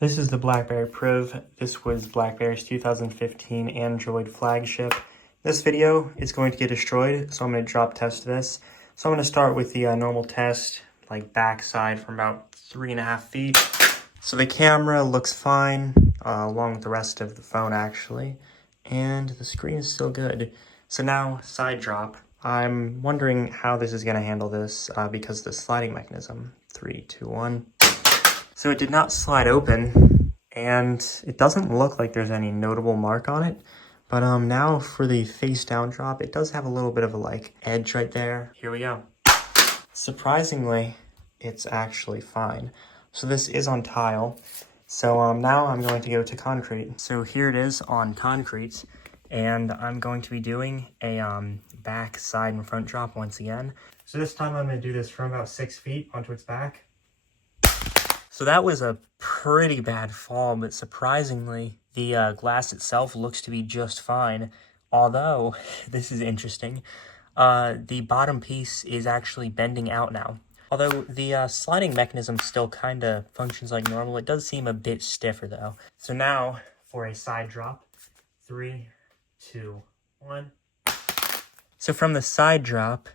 This is the BlackBerry Priv. This was BlackBerry's 2015 Android flagship. This video is going to get destroyed, so I'm going to drop test this. So I'm going to start with the normal test, like backside from about 3.5 feet. So the camera looks fine, along with the rest of the phone actually, and the screen is still good. So now, side drop. I'm wondering how this is going to handle this because of the sliding mechanism. 3, 2, 1. So it did not slide open, and it doesn't look like there's any notable mark on it. But now for the face down drop, it does have a little bit of a edge right there. Here we go. Surprisingly, it's actually fine. So this is on tile. So now I'm going to go to concrete. So here it is on concrete, and I'm going to be doing a back, side, and front drop once again. So this time I'm going to do this from about 6 feet onto its back. So that was a pretty bad fall, but surprisingly, the glass itself looks to be just fine. Although, this is interesting, the bottom piece is actually bending out now. Although the sliding mechanism still kind of functions like normal, it does seem a bit stiffer though. So now, for a side drop, 3, 2, 1. So from the side drop,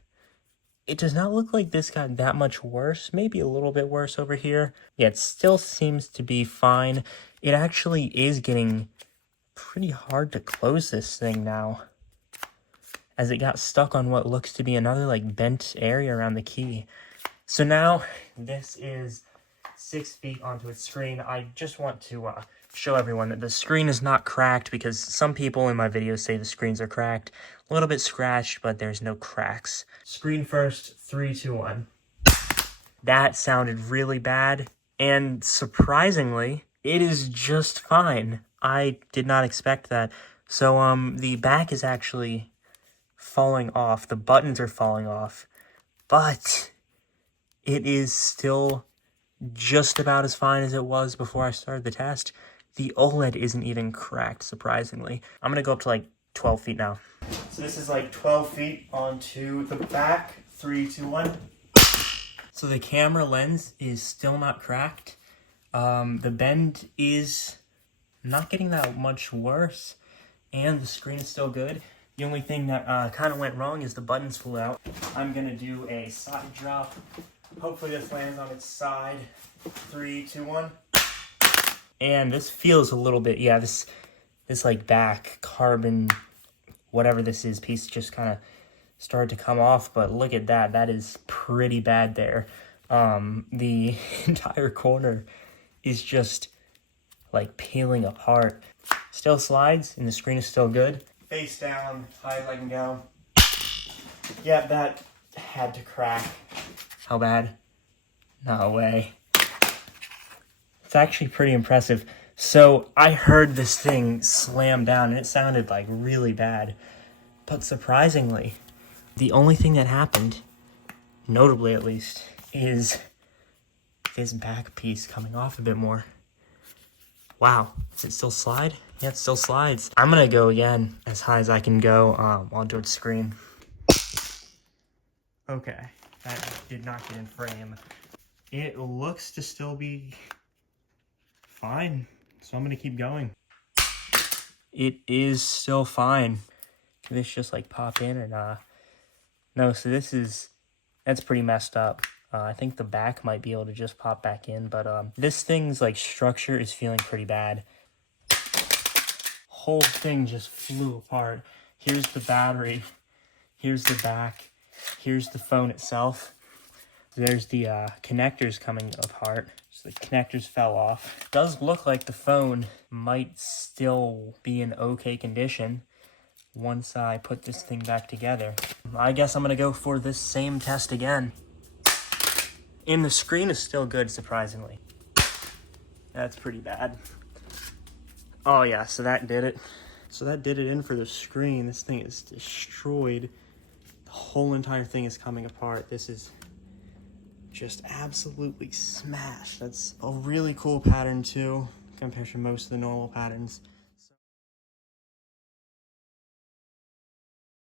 it does not look like this got that much worse, maybe a little bit worse over here. Yeah, it still seems to be fine. It actually is getting pretty hard to close this thing now, as it got stuck on what looks to be another bent area around the key. So now this is 6 feet onto its screen. I just want to show everyone that the screen is not cracked, because some people in my videos say the screens are cracked. A little bit scratched, but there's no cracks. Screen first, 3, 2, 1. That sounded really bad, and surprisingly, it is just fine. I did not expect that. So the back is actually falling off. The buttons are falling off, but it is still just about as fine as it was before I started the test. The OLED isn't even cracked, surprisingly. I'm gonna go up to 12 feet now. So this is 12 feet onto the back. 3, 2, 1. So the camera lens is still not cracked. The bend is not getting that much worse, and the screen is still good. The only thing that kind of went wrong is the buttons flew out. I'm gonna do a side drop. Hopefully this lands on its side. 3, 2, 1. And this feels a little bit, yeah, this back carbon, whatever this is, piece just kind of started to come off, but look at that. That is pretty bad there. The entire corner is just peeling apart. Still slides, and the screen is still good. Face down, high as I can go. Yeah, that had to crack. How bad? No way. It's actually pretty impressive. So I heard this thing slam down, and it sounded really bad. But surprisingly, the only thing that happened, notably at least, is this back piece coming off a bit more. Wow, does it still slide? Yeah, it still slides. I'm gonna go again as high as I can go onto its screen. Okay, that did not get in frame. It looks to still be fine, so I'm gonna keep going. It is still fine. Can this just pop in or not? No, so that's pretty messed up. I think the back might be able to just pop back in, but this thing's structure is feeling pretty bad. Whole thing just flew apart. Here's the battery, here's the back, here's the phone itself. There's the connectors coming apart. So the connectors fell off. It does look like the phone might still be in okay condition once I put this thing back together. I guess I'm gonna go for this same test again. And the screen is still good, surprisingly. That's pretty bad. Oh yeah, so that did it. So that did it in for the screen. This thing is destroyed. The whole entire thing is coming apart. This is just absolutely smashed. That's a really cool pattern too, compared to most of the normal patterns.